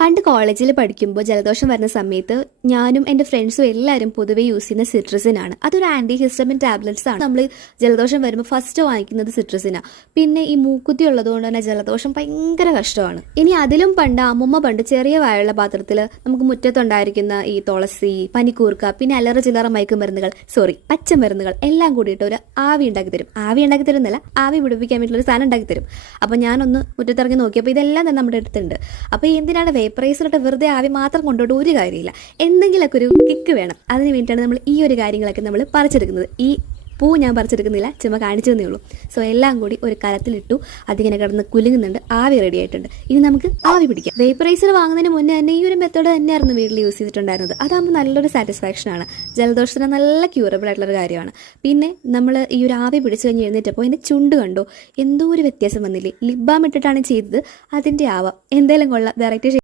പണ്ട് കോളേജിൽ പഠിക്കുമ്പോൾ ജലദോഷം വരുന്ന സമയത്ത് ഞാനും എൻ്റെ ഫ്രണ്ട്സും എല്ലാവരും പൊതുവേ യൂസ് ചെയ്യുന്ന സിട്രസിനാണ്. അതൊരു ആൻറ്റി ഹിസ്റ്റമിൻ ടാബ്ലറ്റ്സ് ആണ്. നമ്മൾ ജലദോഷം വരുമ്പോൾ ഫസ്റ്റ് വാങ്ങിക്കുന്നത് സിട്രസിനാണ്. പിന്നെ ഈ മൂക്കുത്തി ഉള്ളതുകൊണ്ട് തന്നെ ജലദോഷം ഭയങ്കര കഷ്ടമാണ്. ഇനി അതിലും അമ്മൂമ്മ ചെറിയ വായുള്ള പാത്രത്തിൽ നമുക്ക് മുറ്റത്തുണ്ടായിരിക്കുന്ന ഈ തുളസി, പനിക്കൂർക്ക, പിന്നെ അല്ലറ ചില്ലറ മയക്കുമരുന്നുകൾ, പച്ചമരുന്നുകൾ എല്ലാം കൂടിയിട്ട് ഒരു ആവി ഉണ്ടാക്കി തരും. ആവി ഉണ്ടാക്കി തരുന്നില്ല, ആവി പിടിപ്പിക്കാൻ വേണ്ടിയിട്ടുള്ള ഒരു സാധനം ഉണ്ടാക്കി തരും. അപ്പോൾ ഞാനൊന്ന് മുറ്റത്തിറങ്ങി നോക്കിയപ്പോൾ ഇതെല്ലാം തന്നെ നമ്മുടെ അടുത്തുണ്ട്. അപ്പോൾ എന്തിനാണ് വേപ്പറൈസറിട്ട് വെറുതെ ആവി മാത്രം കൊണ്ടുപോയിട്ട് ഒരു കാര്യമില്ല. എന്തെങ്കിലുമൊക്കെ ഒരു കിക്ക് വേണം. അതിന് വേണ്ടിയിട്ടാണ് നമ്മൾ ഈ ഒരു കാര്യങ്ങളൊക്കെ നമ്മൾ പറിച്ചെടുക്കുന്നത്. ഈ പൂ ഞാൻ പറിച്ചെടുക്കുന്നില്ല, ചുമ്മാ കാണിച്ചു തന്നേ ഉള്ളൂ. സോ എല്ലാം കൂടി ഒരു കലത്തിലിട്ടു, അതിങ്ങനെ കിടന്ന് കുലുങ്ങുന്നുണ്ട്. ആവി റെഡി ആയിട്ടുണ്ട്. ഇനി നമുക്ക് ആവി പിടിക്കാം. വേപ്പറൈസർ വാങ്ങുന്നതിന് മുന്നേ തന്നെ ഈ ഒരു മെത്തേഡ് തന്നെയായിരുന്നു വീട്ടിൽ യൂസ് ചെയ്തിട്ടുണ്ടായിരുന്നത്. അതാകുമ്പോൾ നല്ലൊരു സാറ്റിസ്ഫാക്ഷനാണ്. ജലദോഷത്തിന് നല്ല ക്യൂറബിൾ ആയിട്ടുള്ളൊരു കാര്യമാണ്. പിന്നെ നമ്മൾ ഈ ഒരു ആവി പിടിച്ചു കഴിഞ്ഞ് എഴുന്നേറ്റപ്പോൾ എൻ്റെ ചുണ്ട് കണ്ടോ, എന്തോ ഒരു വ്യത്യാസം വന്നില്ലേ. ലിപ് ബാം ഇട്ടിട്ടാണ് ചെയ്തത്. അതിൻ്റെ ആവാം, എന്തായാലും കൊള്ളാം, വെറൈറ്റി